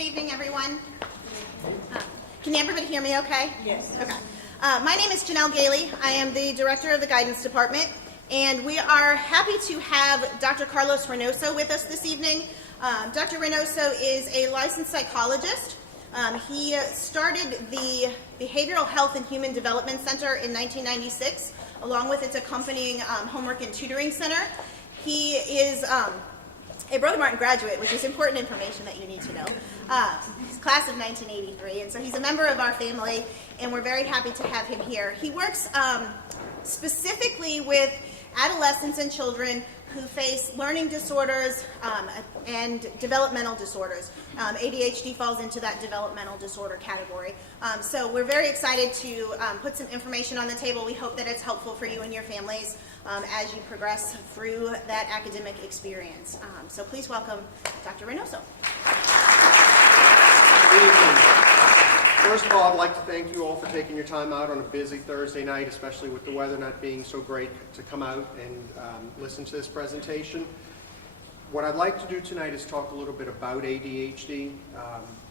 Good evening, everyone. Can everybody hear me okay? Yes. Okay. My name is Janelle Gailey. I am the director of the guidance department, and we are happy to have Dr. Carlos Reinoso with us this evening. Dr. Reinoso is a licensed psychologist. He started the Behavioral Health and Human Development Center in 1996, along with its accompanying homework and tutoring center. He is a Brother Martin graduate, which is important information that you need to know. He's class of 1983, and so he's a member of our family, and we're very happy to have him here. He works specifically with adolescents and children who face learning disorders and developmental disorders. ADHD falls into that developmental disorder category. So we're very excited to put some information on the table. We hope that it's helpful for you and your families as you progress through that academic experience. So please welcome Dr. Reinoso. Good evening. First of all, I'd like to thank you all for taking your time out on a busy Thursday night, especially with the weather not being so great, to come out and listen to this presentation. What I'd like to do tonight is talk a little bit about ADHD.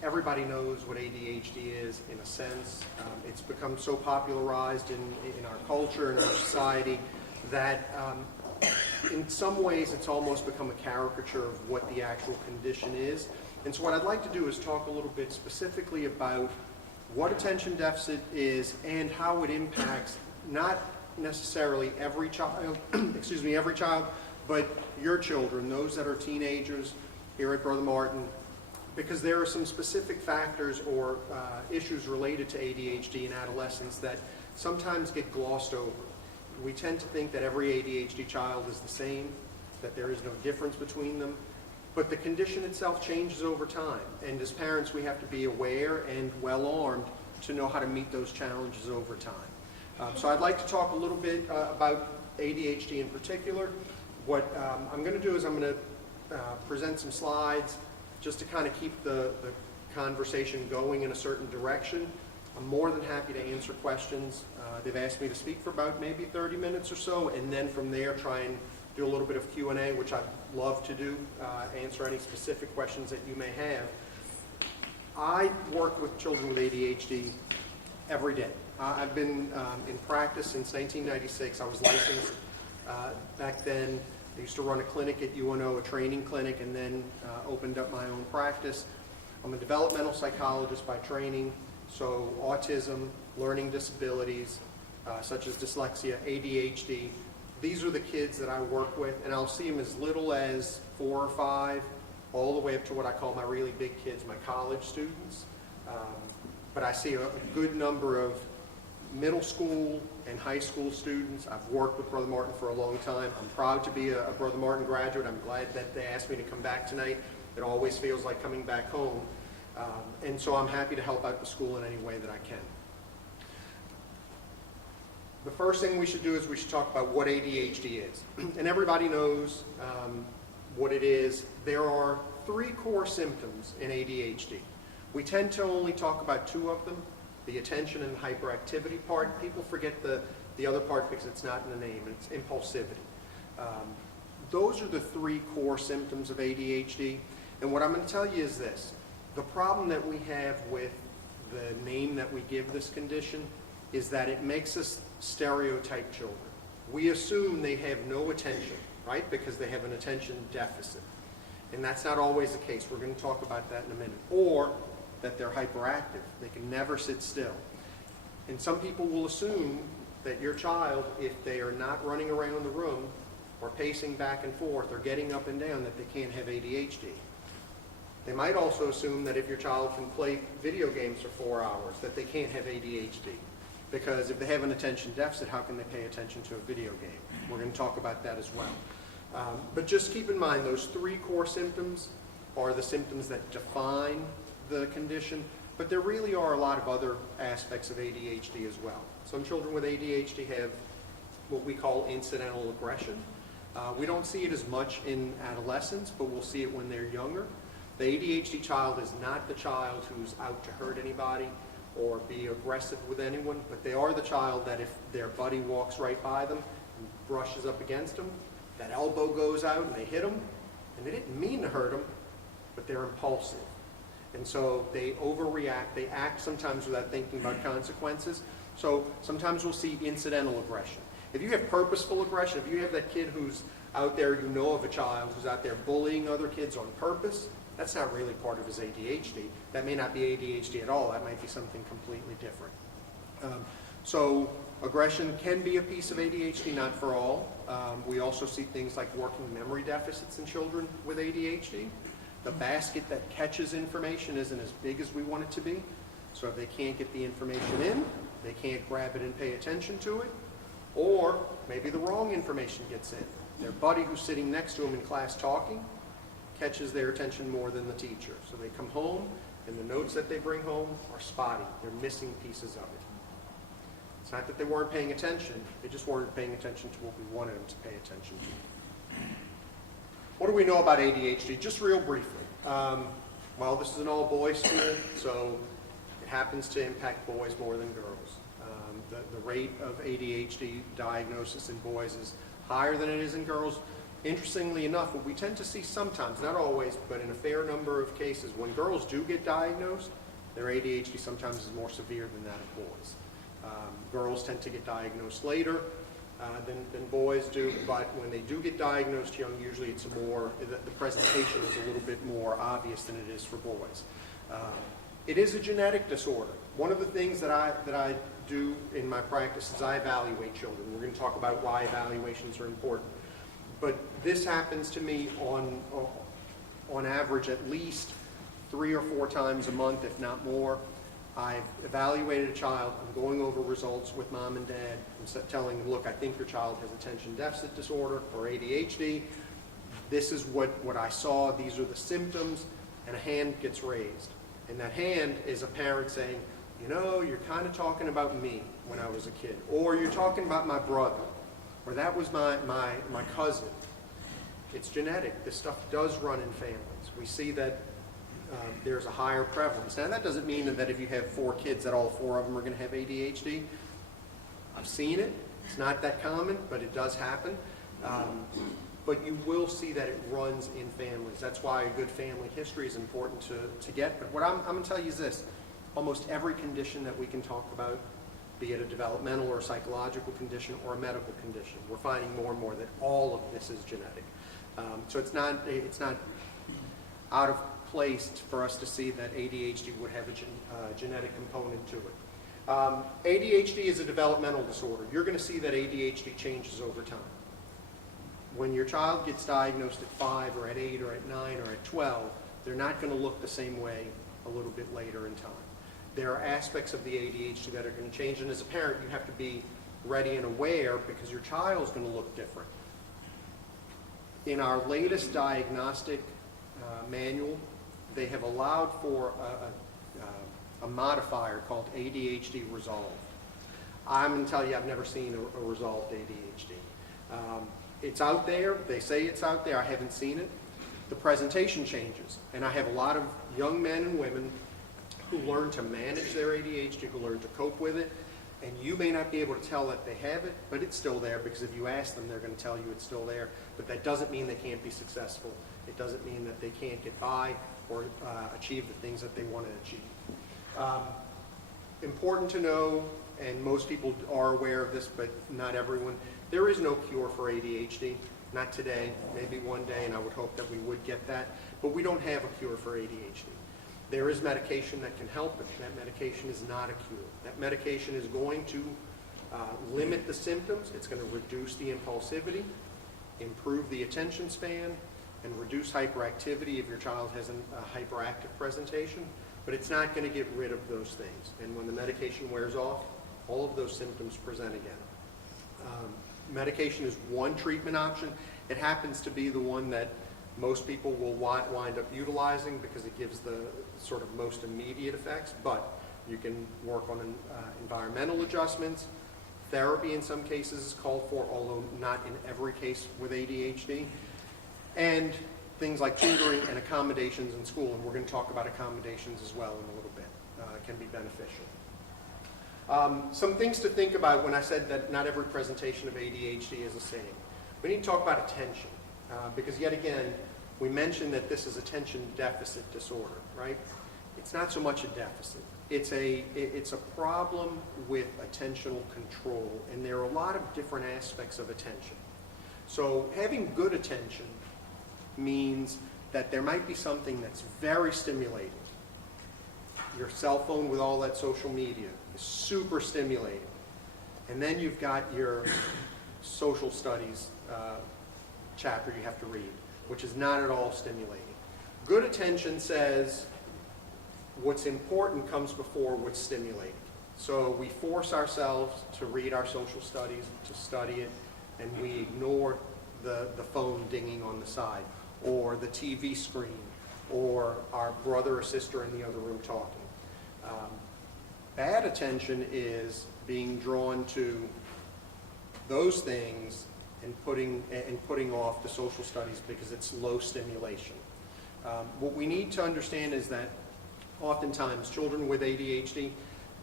Everybody knows what ADHD is in a sense. It's become so popularized in our culture and our society that in some ways it's almost become a caricature of what the actual condition is. And so what I'd like to do is talk a little bit specifically about what attention deficit is and how it impacts not necessarily every child, every child, but your children, those that are teenagers here at Brother Martin, because there are some specific factors or issues related to ADHD in adolescence that sometimes get glossed over. We tend to think that every ADHD child is the same, that there is no difference between them. But the condition itself changes over time, and as parents we have to be aware and well-armed to know how to meet those challenges over time. So I'd like to talk a little bit about ADHD in particular. What I'm going to do is I'm going to present some slides just to kind of keep the conversation going in a certain direction. I'm more than happy to answer questions. They've asked me to speak for about maybe 30 minutes or so, and then from there try and do a little bit of Q&A, which I'd love to do, answer any specific questions that you may have. I work with children with ADHD every day. I've been in practice since 1996. I was licensed back then. I used to run a clinic at UNO, a training clinic, and then opened up my own practice. I'm a developmental psychologist by training, so autism, learning disabilities, such as dyslexia, ADHD, these are the kids that I work with, and I'll see them as little as 4 or 5, all the way up to what I call my really big kids, my college students. But I see a good number of middle school and high school students. I've worked with Brother Martin for a long time. I'm proud to be a Brother Martin graduate. I'm glad that they asked me to come back tonight. It always feels like coming back home. And so I'm happy to help out the school in any way that I can. The first thing we should do is we should talk about what ADHD is. And everybody knows what it is. There are 3 core symptoms in ADHD. We tend to only talk about 2 of them, the attention and hyperactivity part. People forget the other part because it's not in the name. It's impulsivity. Those are the 3 core symptoms of ADHD. And what I'm going to tell you is this. The problem that we have with the name that we give this condition is that it makes us stereotype children. We assume they have no attention, right? Because they have an attention deficit. And that's not always the case. We're going to talk about that in a minute. Or that they're hyperactive. They can never sit still. And some people will assume that your child, if they are not running around the room or pacing back and forth or getting up and down, that they can't have ADHD. They might also assume that if your child can play video games for 4 hours, that they can't have ADHD. Because if they have an attention deficit, how can they pay attention to a video game? We're going to talk about that as well. But just keep in mind, those 3 core symptoms are the symptoms that define the condition, but there really are a lot of other aspects of ADHD as well. Some children with ADHD have what we call incidental aggression. We don't see it as much in adolescence, but we'll see it when they're younger. The ADHD child is not the child who's out to hurt anybody or be aggressive with anyone, but they are the child that if their buddy walks right by them and brushes up against them, that elbow goes out and they hit them, and they didn't mean to hurt them, but they're impulsive. And so they overreact, they act sometimes without thinking about consequences. So sometimes we'll see incidental aggression. If you have purposeful aggression, if you have that kid who's out there, you know of a child who's out there bullying other kids on purpose, that's not really part of his ADHD. That may not be ADHD at all, that might be something completely different. So aggression can be a piece of ADHD, not for all. We also see things like working memory deficits in children with ADHD. The basket that catches information isn't as big as we want it to be. So if they can't get the information in, they can't grab it and pay attention to it, or maybe the wrong information gets in. Their buddy who's sitting next to them in class talking catches their attention more than the teacher. So they come home, and the notes that they bring home are spotty. They're missing pieces of it. It's not that they weren't paying attention, they just weren't paying attention to what we wanted them to pay attention to. What do we know about ADHD? Just real briefly. Well, this is an all-boys school, so it happens to impact boys more than girls. The rate of ADHD diagnosis in boys is higher than it is in girls. Interestingly enough, what we tend to see sometimes, not always, but in a fair number of cases, when girls do get diagnosed, their ADHD sometimes is more severe than that of boys. Girls tend to get diagnosed later than boys do, but when they do get diagnosed young, usually it's more, the presentation is a little bit more obvious than it is for boys. It is a genetic disorder. One of the things that I do in my practice is I evaluate children. We're going to talk about why evaluations are important. But this happens to me on average at least 3 or 4 times a month, if not more. I've evaluated a child, I'm going over results with mom and dad, I'm telling them, look, I think your child has attention deficit disorder or ADHD. This is what I saw, these are the symptoms, and a hand gets raised. And that hand is a parent saying, you know, you're kind of talking about me when I was a kid, or you're talking about my brother, or that was my cousin. It's genetic. This stuff does run in families. We see that there's a higher prevalence. Now, that doesn't mean that if you have 4 kids that all 4 of them are going to have ADHD. I've seen it. It's not that common, but it does happen. But you will see that it runs in families. That's why a good family history is important to get. But what I'm going to tell you is this. Almost every condition that we can talk about, be it a developmental or a psychological condition or a medical condition, we're finding more and more that all of this is genetic. So it's not out of place for us to see that ADHD would have a genetic component to it. ADHD is a developmental disorder. You're going to see that ADHD changes over time. When your child gets diagnosed at 5 or at 8 or at 9 or at 12, they're not going to look the same way a little bit later in time. There are aspects of the ADHD that are going to change, and as a parent, you have to be ready and aware because your child's going to look different. In our latest diagnostic manual, they have allowed for a modifier called ADHD resolved. I'm going to tell you, I've never seen a resolved ADHD. It's out there. They say it's out there. I haven't seen it. The presentation changes, and I have a lot of young men and women who learn to manage their ADHD, who learn to cope with it, and you may not be able to tell that they have it, but it's still there because if you ask them, they're going to tell you it's still there. But that doesn't mean they can't be successful. It doesn't mean that they can't get by or achieve the things that they want to achieve. Important to know, and most people are aware of this, but not everyone, there is no cure for ADHD. Not today, maybe one day, and I would hope that we would get that, but we don't have a cure for ADHD. There is medication that can help it. That medication is not a cure. That medication is going to limit the symptoms. It's going to reduce the impulsivity, improve the attention span, and reduce hyperactivity if your child has a hyperactive presentation, but it's not going to get rid of those things. And when the medication wears off, all of those symptoms present again. Medication is one treatment option. It happens to be the one that most people will wind up utilizing because it gives the sort of most immediate effects, but you can work on environmental adjustments. Therapy in some cases is called for, although not in every case with ADHD. And things like tutoring and accommodations in school, and we're going to talk about accommodations as well in a little bit, can be beneficial. Some things to think about when I said that not every presentation of ADHD is the same. We need to talk about attention, because yet again, we mentioned that this is attention deficit disorder, right? it's not so much a deficit. It's a problem with attentional control, and there are a lot of different aspects of attention. So having good attention means that there might be something that's very stimulating. Your cell phone with all that social media is super stimulating. And then you've got your social studies chapter you have to read, which is not at all stimulating. Good attention says what's important comes before what's stimulating. So we force ourselves to read our social studies, to study it, and we ignore the phone dinging on the side, or the TV screen, or our brother or sister in the other room talking. Bad attention is being drawn to those things and putting off the social studies because it's low stimulation. What we need to understand is that oftentimes children with ADHD,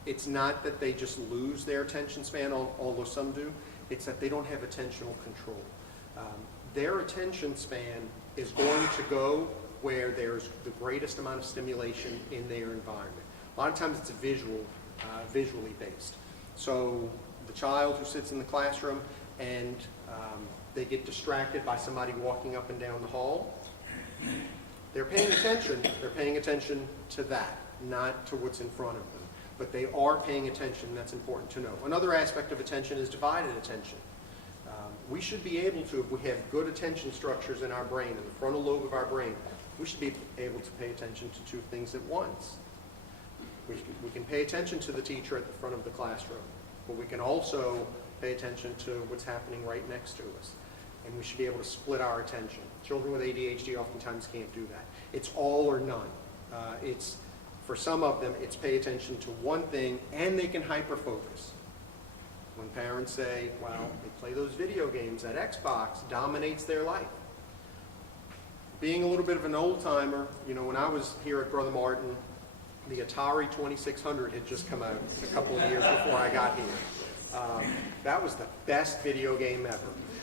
it's not that they just lose their attention span, although some do, it's that they don't have attentional control. Their attention span is going to go where there's the greatest amount of stimulation in their environment. A lot of times it's visually based. So the child who sits in the classroom and they get distracted by somebody walking up and down the hall, they're paying attention to that, not to what's in front of them. But they are paying attention, that's important to know. Another aspect of attention is divided attention. We should be able to, if we have good attention structures in our brain, in the frontal lobe of our brain, we should be able to pay attention to two things at once. We can pay attention to the teacher at the front of the classroom, but we can also pay attention to what's happening right next to us. And we should be able to split our attention. Children with ADHD oftentimes can't do that. It's all or none. For some of them, it's pay attention to one thing, and they can hyper-focus. When parents say, well, they play those video games, that Xbox dominates their life. Being a little bit of an old-timer, when I was here at Brother Martin, the Atari 2600 had just come out a couple of years before I got here. That was the best video game ever.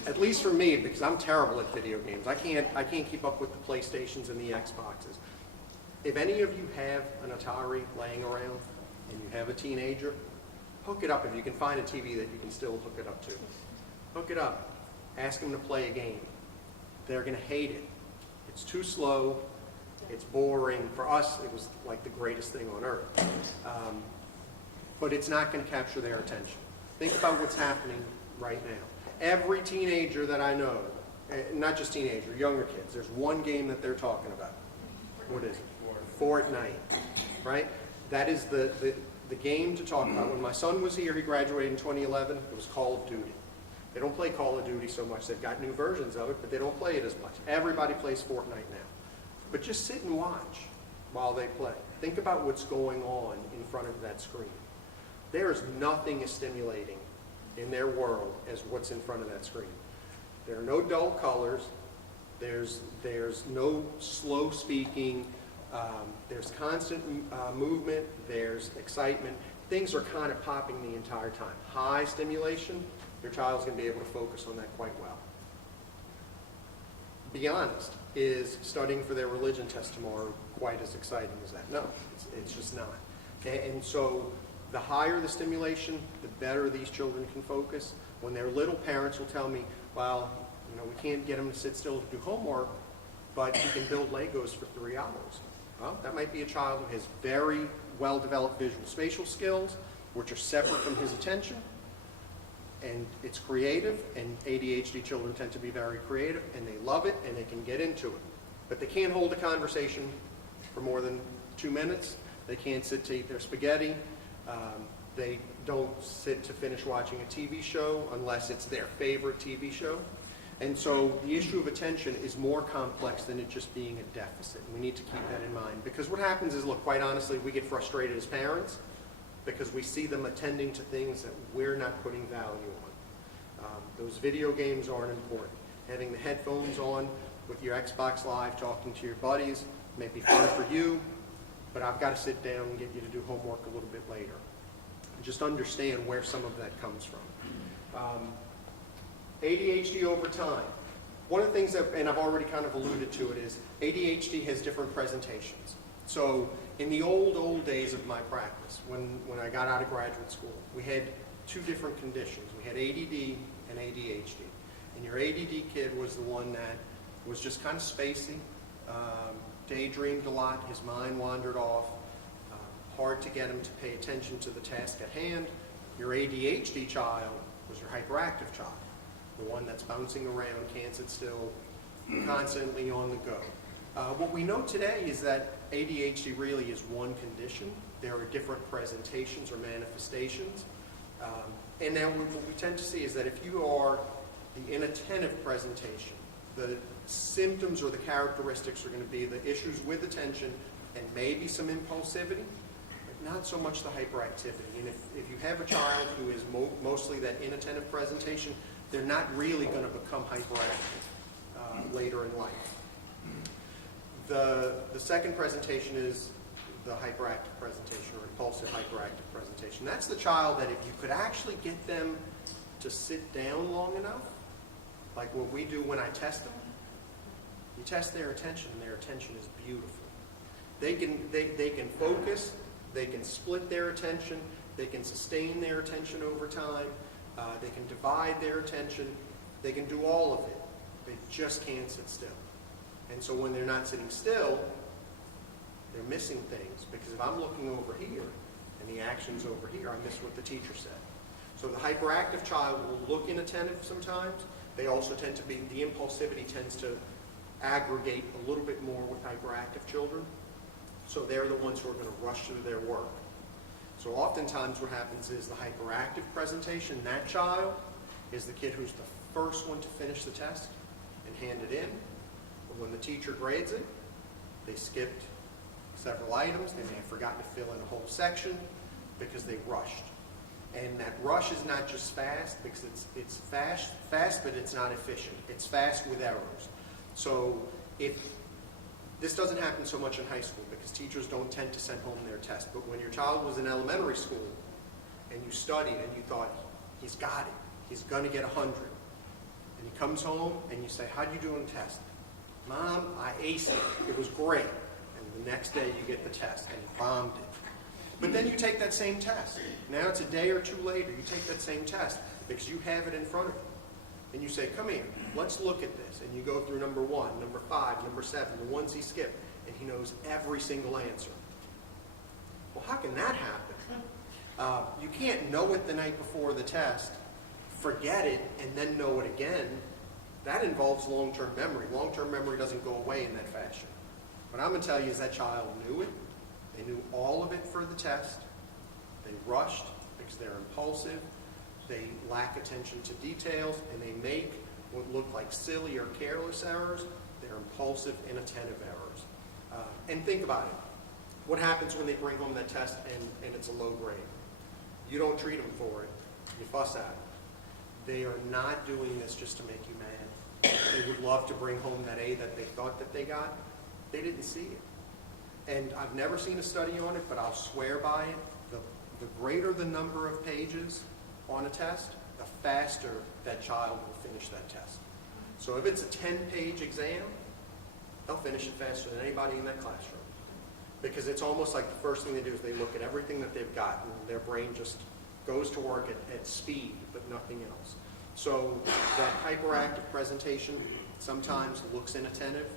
At least for me, because I'm terrible at video games. I can't keep up with the PlayStations and the Xboxes. If any of you have an Atari laying around and you have a teenager, hook it up if you can find a TV that you can still hook it up to. Hook it up. Ask them to play a game. They're going to hate it. It's too slow. It's boring. For us, it was like the greatest thing on earth. But it's not going to capture their attention. Think about what's happening right now. Every teenager that I know, not just teenager, younger kids, there's one game that they're talking about. What is it? Fortnite, right? That is the game to talk about. When my son was here, he graduated in 2011, it was Call of Duty. They don't play Call of Duty so much. They've got new versions of it, but they don't play it as much. Everybody plays Fortnite now. But just sit and watch while they play. Think about what's going on in front of that screen. There is nothing as stimulating in their world as what's in front of that screen. There are no dull colors. There's no slow speaking. There's constant movement. There's excitement. Things are kind of popping the entire time. High stimulation, your child's going to be able to focus on that quite well. Be honest, is studying for their religion test tomorrow quite as exciting as that? No, it's just not. And so the higher the stimulation, the better these children can focus. When they're little, parents will tell me, well, we can't get them to sit still to do homework, but you can build Legos for 3 hours. Well, that might be a child who has very well-developed visual spatial skills, which are separate from his attention, and it's creative, and ADHD children tend to be very creative, and they love it, and they can get into it. But they can't hold a conversation for more than 2 minutes. They can't sit to eat their spaghetti. They don't sit to finish watching a TV show unless it's their favorite TV show. And so the issue of attention is more complex than it just being a deficit. And we need to keep that in mind. Because what happens is, look, quite honestly, we get frustrated as parents because we see them attending to things that we're not putting value on. Those video games aren't important. Having the headphones on with your Xbox Live, talking to your buddies, may be fun for you, but I've got to sit down and get you to do homework a little bit later. Just understand where some of that comes from. ADHD over time. One of the things that, and I've already kind of alluded to it, is ADHD has different presentations. So in the old days of my practice, when I got out of graduate school, we had two different conditions. We had ADD and ADHD. And your ADD kid was the one that was just kind of spacey, daydreamed a lot, his mind wandered off, hard to get him to pay attention to the task at hand. Your ADHD child was your hyperactive child, the one that's bouncing around, can't sit still, constantly on the go. What we know today is that ADHD really is one condition. There are different presentations or manifestations. And now what we tend to see is that if you are the inattentive presentation, the symptoms or the characteristics are going to be the issues with attention and maybe some impulsivity, but not so much the hyperactivity. And if you have a child who is mostly that inattentive presentation, they're not really going to become hyperactive later in life. The second presentation is the hyperactive presentation or impulsive hyperactive presentation. That's the child that if you could actually get them to sit down long enough, like what we do when I test them, you test their attention and their attention is beautiful. They can focus, they can split their attention, they can sustain their attention over time, they can divide their attention, they can do all of it. They just can't sit still. And so when they're not sitting still, they're missing things, because if I'm looking over here and the action's over here, I miss what the teacher said. So the hyperactive child will look inattentive sometimes. They also tend to be, the impulsivity tends to aggregate a little bit more with hyperactive children. So they're the ones who are going to rush through their work. So oftentimes what happens is the hyperactive presentation, that child is the kid who's the first one to finish the test and hand it in. But when the teacher grades it, they skipped several items. They may have forgotten to fill in a whole section because they rushed. And that rush is not just fast, because it's fast, but it's not efficient. It's fast with errors. So if this doesn't happen so much in high school, because teachers don't tend to send home their test. But when your child was in elementary school and you studied and you thought, he's got it, he's going to get 100. And he comes home and you say, how'd you do on the test? Mom, I aced it. It was great. And the next day you get the test and he bombed it. But then you take that same test. Now it's a day or two later, you take that same test because you have it in front of you. And you say, come here, let's look at this. And you go through number 1, number 5, number 7, the ones he skipped, and he knows every single answer. Well, how can that happen? You can't know it the night before the test, forget it, and then know it again. That involves long-term memory. Long-term memory doesn't go away in that fashion. What I'm going to tell you is that child knew it. They knew all of it for the test. They rushed because they're impulsive. They lack attention to details, and they make what look like silly or careless errors. They're impulsive, inattentive errors. And think about it. What happens when they bring home that test and it's a low grade? You don't treat them for it. You fuss at them. They are not doing this just to make you mad. They would love to bring home that A that they thought that they got. They didn't see it. And I've never seen a study on it, but I'll swear by it. The greater the number of pages on a test, the faster that child will finish that test. So if it's a 10-page exam, they'll finish it faster than anybody in that classroom. Because it's almost like the first thing they do is they look at everything that they've got, and their brain just goes to work at speed, but nothing else. So that hyperactive presentation sometimes looks inattentive.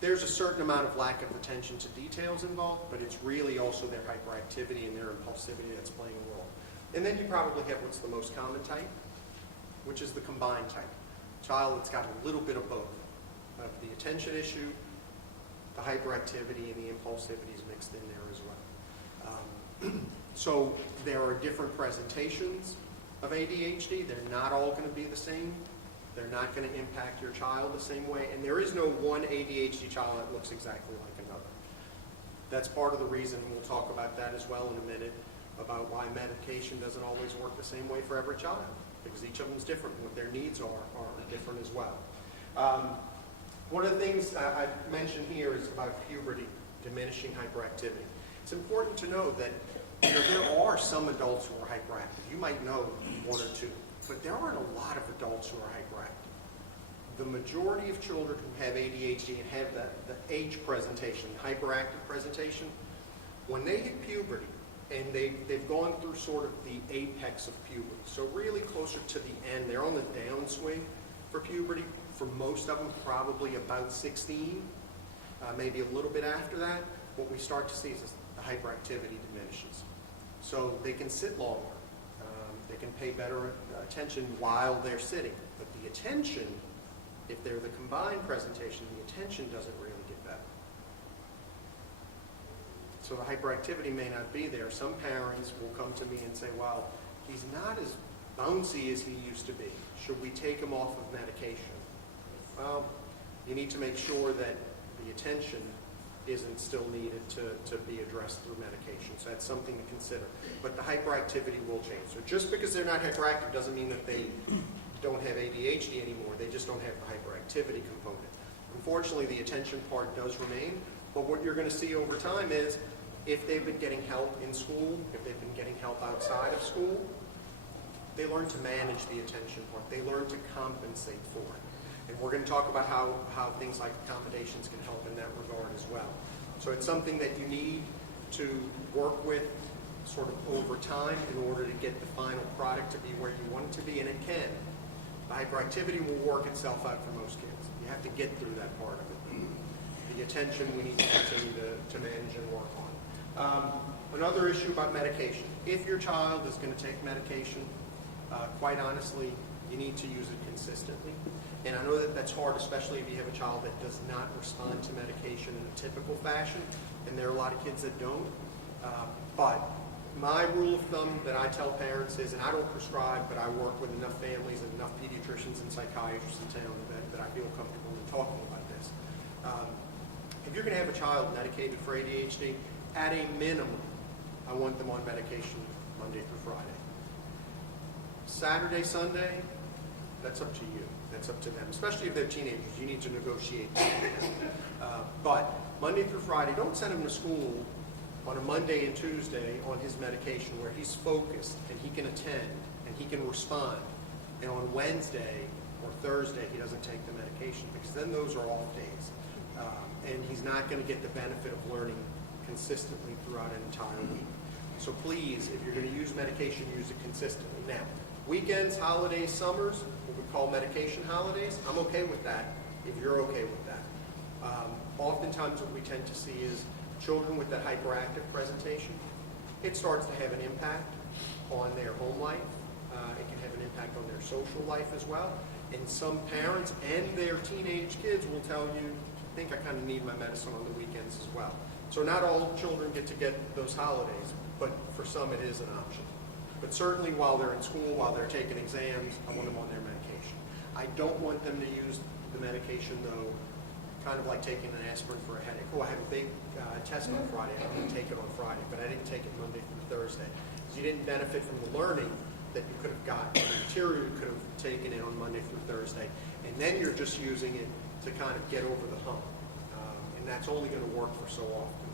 There's a certain amount of lack of attention to details involved, but it's really also their hyperactivity and their impulsivity that's playing a role. And then you probably have what's the most common type, which is the combined type. Child that's got a little bit of both. Of the attention issue, the hyperactivity, and the impulsivity is mixed in there as well. So there are different presentations of ADHD. They're not all going to be the same. They're not going to impact your child the same way. And there is no one ADHD child that looks exactly like another. That's part of the reason, we'll talk about that as well in a minute, about why medication doesn't always work the same way for every child. Because each of them is different. What their needs are different as well. One of the things I've mentioned here is about puberty, diminishing hyperactivity. It's important to know that there are some adults who are hyperactive. You might know 1 or 2, but there aren't a lot of adults who are hyperactive. the majority of children who have ADHD and have the H presentation, hyperactive presentation, when they hit puberty, and they've gone through sort of the apex of puberty, so really closer to the end, they're on the downswing for puberty, for most of them probably about 16, maybe a little bit after that, what we start to see is the hyperactivity diminishes. So they can sit longer, they can pay better attention while they're sitting, but the attention, if they're the combined presentation, the attention doesn't really get better. So the hyperactivity may not be there. Some parents will come to me and say, well, he's not as bouncy as he used to be. Should we take him off of medication? Well, you need to make sure that the attention isn't still needed to be addressed through medication. So that's something to consider. But the hyperactivity will change. So just because they're not hyperactive doesn't mean that they don't have ADHD anymore. They just don't have the hyperactivity component. Unfortunately, the attention part does remain. But what you're going to see over time is if they've been getting help in school, if they've been getting help outside of school, they learn to manage the attention part. They learn to compensate for it. And we're going to talk about how things like accommodations can help in that regard as well. So it's something that you need to work with sort of over time in order to get the final product to be where you want it to be, and it can. The hyperactivity will work itself out for most kids. You have to get through that part of it. The attention we need to continue to manage and work on. Another issue about medication. If your child is going to take medication, quite honestly, you need to use it consistently. And I know that that's hard, especially if you have a child that does not respond to medication in a typical fashion, and there are a lot of kids that don't. But my rule of thumb that I tell parents is, and I don't prescribe, but I work with enough families and enough pediatricians and psychiatrists in town that I feel comfortable in talking about this. If you're going to have a child medicated for ADHD, at a minimum, I want them on medication Monday through Friday. Saturday, Sunday, that's up to you. That's up to them, especially if they're teenagers. You need to negotiate that with them. But Monday through Friday, don't send them to school on a Monday and Tuesday on his medication where he's focused and he can attend and he can respond. And on Wednesday or Thursday, he doesn't take the medication, because then those are off days. And he's not going to get the benefit of learning consistently throughout an entire week. So please, if you're going to use medication, use it consistently. Now, weekends, holidays, summers, what we call medication holidays, I'm okay with that if you're okay with that. Oftentimes what we tend to see is children with that hyperactive presentation, it starts to have an impact on their home life. It can have an impact on their social life as well. And some parents and their teenage kids will tell you, I think I kind of need my medicine on the weekends as well. So not all children get to get those holidays, but for some it is an option. But certainly while they're in school, while they're taking exams, I want them on their medication. I don't want them to use the medication, though, kind of like taking an aspirin for a headache. Oh, I have a big test on Friday. I'm going to take it on Friday, but I didn't take it Monday through Thursday. Because you didn't benefit from the learning that you could have gotten, the material you could have taken in on Monday through Thursday. And then you're just using it to kind of get over the hump. And that's only going to work for so often.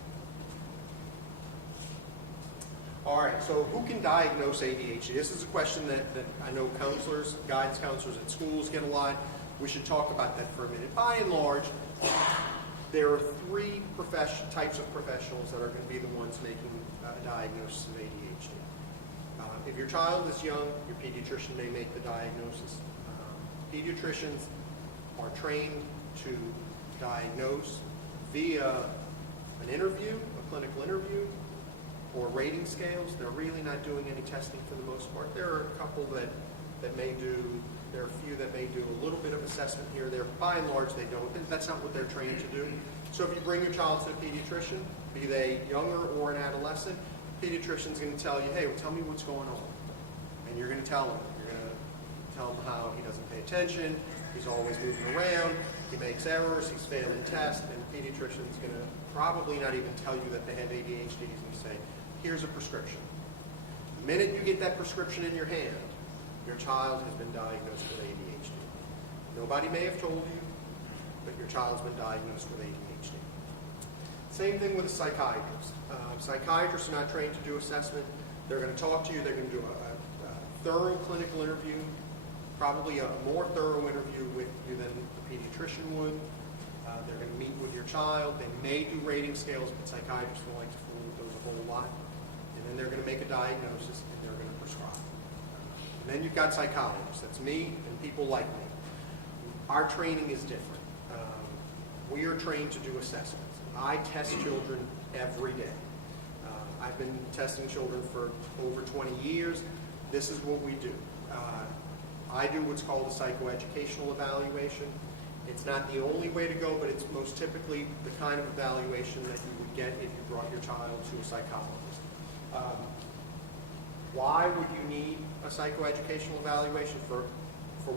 All right, so who can diagnose ADHD? This is a question that I know counselors, guidance counselors at schools get a lot. We should talk about that for a minute. By and large, there are three types of professionals that are going to be the ones making a diagnosis of ADHD. If your child is young, your pediatrician may make the diagnosis. Pediatricians are trained to diagnose via an interview, a clinical interview, or rating scales. They're really not doing any testing for the most part. There are a couple that may do, there are a few that may do a little bit of assessment here or there. By and large, they don't. That's not what they're trained to do. So if you bring your child to a pediatrician, be they younger or an adolescent, the pediatrician's going to tell you, hey, well, tell me what's going on. And you're going to tell them. You're going to tell them how he doesn't pay attention, he's always moving around, he makes errors, he's failing tests, and the pediatrician's going to probably not even tell you that they have ADHD, and you say, here's a prescription. The minute you get that prescription in your hand, your child has been diagnosed with ADHD. Nobody may have told you, but your child's been diagnosed with ADHD. Same thing with a psychiatrist. Psychiatrists are not trained to do assessment. They're going to talk to you. They're going to do a thorough clinical interview, probably a more thorough interview with you than the child. They may do rating scales, but psychiatrists don't like to fool with those a whole lot. And then they're going to make a diagnosis, and they're going to prescribe. And then you've got psychologists. That's me and people like me. Our training is different. We are trained to do assessments. I test children every day. I've been testing children for over 20 years. This is what we do. I do what's called a psychoeducational evaluation. It's not the only way to go, but it's most typically the kind of evaluation that you would get if you brought your child to a psychologist. Why would you need a psychoeducational evaluation? For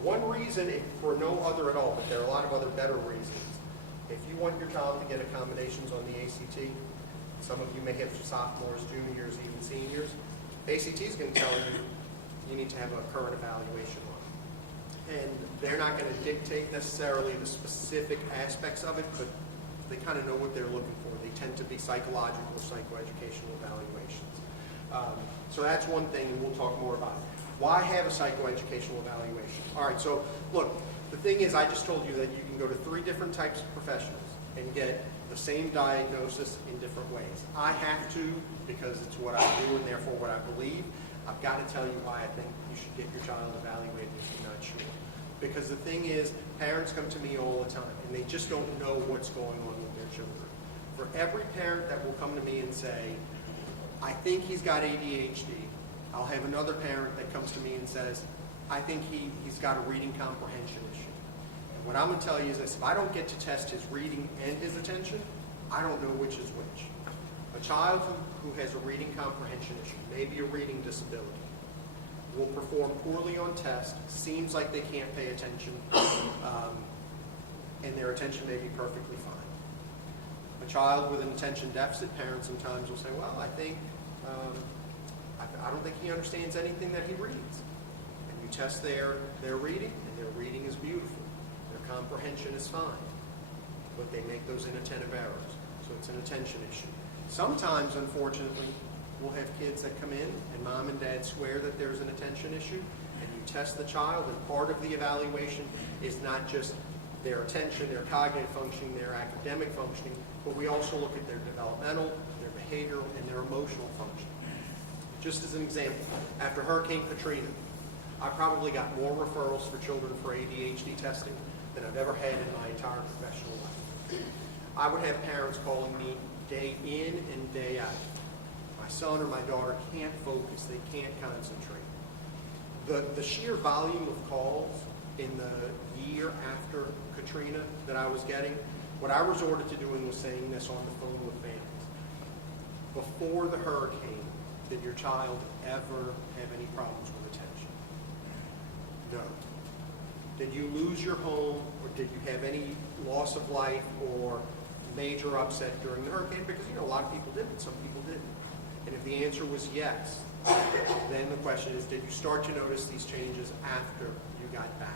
one reason, for no other at all, but there are a lot of other better reasons. If you want your child to get accommodations on the ACT, some of you may have sophomores, juniors, even seniors, ACT is going to tell you you need to have a current evaluation on it. And they're not going to dictate necessarily the specific aspects of it, but they kind of know what they're looking for. They tend to be psychological, psychoeducational evaluations. So that's one thing, and we'll talk more about it. Why have a psychoeducational evaluation? All right, so look, the thing is, I just told you that you can go to 3 different types of professionals and get the same diagnosis in different ways. I have to, because it's what I do and therefore what I believe. I've got to tell you why I think you should get your child evaluated if you're not sure. Because the thing is, parents come to me all the time, and they just don't know what's going on with their children. For every parent that will come to me and say, I think he's got ADHD, I'll have another parent that comes to me and says, I think he's got a reading comprehension issue. And what I'm going to tell you is this: if I don't get to test his reading and his attention, I don't know which is which. A child who has a reading comprehension issue, maybe a reading disability, will perform poorly on tests, seems like they can't pay attention, and their attention may be perfectly fine. A child with an attention deficit, parents sometimes will say, well, I think, I don't think he understands anything that he reads. And you test their reading, and their reading is beautiful. Their comprehension is fine. But they make those inattentive errors. So it's an attention issue. Sometimes, unfortunately, we'll have kids that come in, and mom and dad swear that there's an attention issue, and you test the child, and part of the evaluation is not just their attention, their cognitive functioning, their academic functioning, but we also look at their developmental, their behavioral, and their emotional functioning. Just as an example, after Hurricane Katrina, I probably got more referrals for children for ADHD testing than I've ever had in my entire professional life. I would have parents calling me day in and day out. My son or my daughter can't focus, they can't concentrate. The sheer volume of calls in the year after Katrina that I was getting, what I resorted to doing was saying this on the phone with families. Before the hurricane, did your child ever have any problems with attention? No. Did you lose your home, or did you have any loss of life or major upset during the hurricane? Because, a lot of people did, but some people didn't. And if the answer was yes, then the question is, did you start to notice these changes after you got back?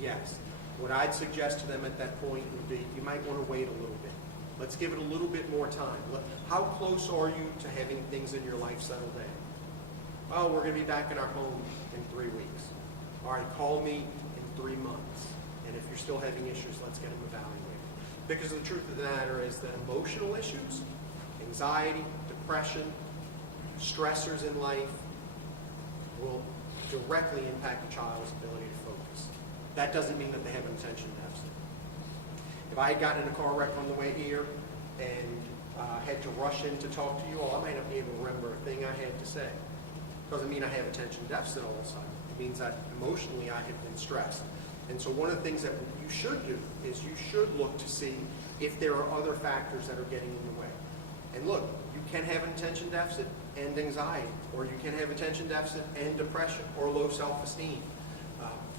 Yes. What I'd suggest to them at that point would be, you might want to wait a little bit. Let's give it a little bit more time. How close are you to having things in your life settle down? Well, we're going to be back in our home in 3 weeks. All right, call me in 3 months. And if you're still having issues, let's get them evaluated. Because the truth of the matter is that emotional issues, anxiety, depression, stressors in life will directly impact a child's ability to focus. That doesn't mean that they have an attention deficit. If I had gotten in a car wreck on the way here and had to rush in to talk to you all, I might not be able to remember a thing I had to say. Doesn't mean I have attention deficit all of a sudden. It means that emotionally I have been stressed. And so one of the things that you should do is you should look to see if there are other factors that are getting in the way. And look, you can have an attention deficit and anxiety, or you can have attention deficit and depression, or low self-esteem.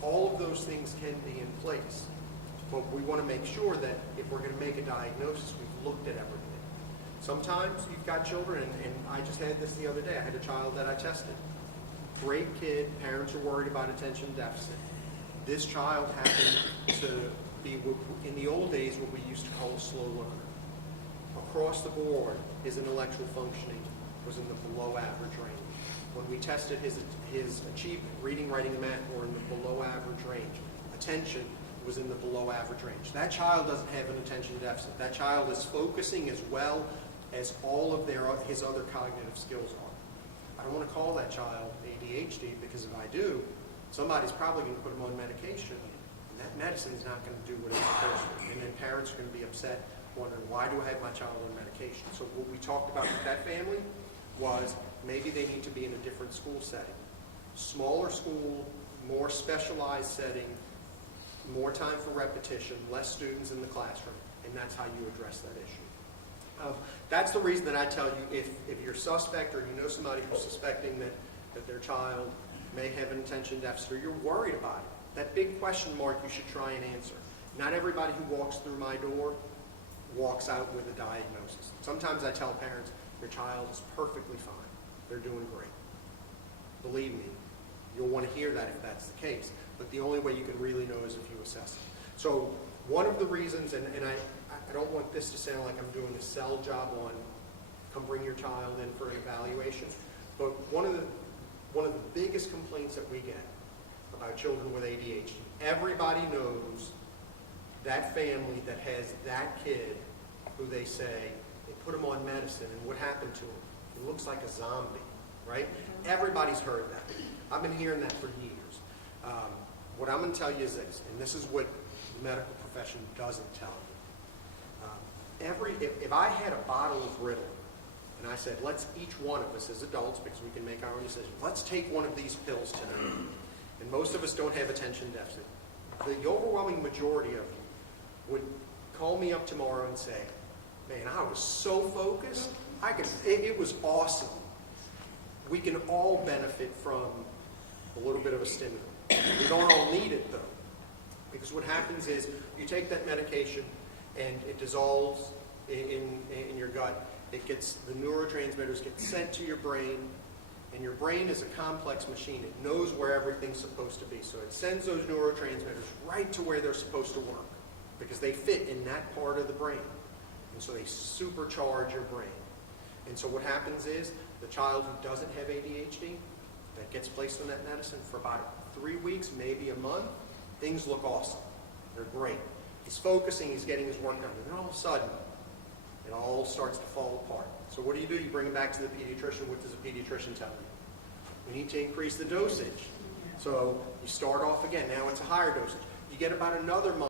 All of those things can be in place. But we want to make sure that if we're going to make a diagnosis, we've looked at everything. Sometimes you've got children, and I just had this the other day. I had a child that I tested. Great kid, parents are worried about attention deficit. This child happened to be, in the old days, what we used to call a slow learner. Across the board, his intellectual functioning was in the below average range. When we tested his achievement, reading, writing, and math, were in the below average range. Attention was in the below average range. That child doesn't have an attention deficit. That child is focusing as well as all of his other cognitive skills are. I don't want to call that child ADHD, because if I do, somebody's probably going to put them on medication, and that medicine's not going to do what it's supposed to. And then parents are going to be upset, wondering, why do I have my child on medication? So what we talked about with that family was maybe they need to be in a different school setting. Smaller school, more specialized setting, more time for repetition, less students in the classroom, and that's how you address that issue. That's the reason that I tell you, if you're suspect or you know somebody who's suspecting that their child may have an attention deficit, or you're worried about it, that big question mark you should try and answer. Not everybody who walks through my door walks out with a diagnosis. Sometimes I tell parents, your child is perfectly fine. They're doing great. Believe me, you'll want to hear that if that's the case. But the only way you can really know is if you assess it. So one of the reasons, and I don't want this to sound like I'm doing a sell job on come bring your child in for an evaluation, but one of the biggest complaints that we get about children with ADHD, everybody knows that family that has that kid who they say, they put him on medicine, and what happened to him? He looks like a zombie, right? Everybody's heard that. I've been hearing that for years. What I'm going to tell you is this, and this is what the medical profession doesn't tell you. If I had a bottle of Ritalin, and I said, let's each one of us as adults, because we can make our own decisions, let's take one of these pills tonight. And most of us don't have attention deficit. The overwhelming majority of you would call me up tomorrow and say, man, I was so focused, it was awesome. We can all benefit from a little bit of a stimulant. We don't all need it, though, because what happens is you take that medication and it dissolves in your gut. The neurotransmitters get sent to your brain, and your brain is a complex machine. It knows where everything's supposed to be, so it sends those neurotransmitters right to where they're supposed to work, because they fit in that part of the brain, and so they supercharge your brain. And so what happens is the child who doesn't have ADHD, that gets placed on that medicine for about 3 weeks, maybe a month, things look awesome. They're great. He's focusing, he's getting his work done, and then all of a sudden, it all starts to fall apart. So what do? You bring him back to the pediatrician. What does the pediatrician tell you? We need to increase the dosage. So you start off again. Now it's a higher dosage. You get about another month.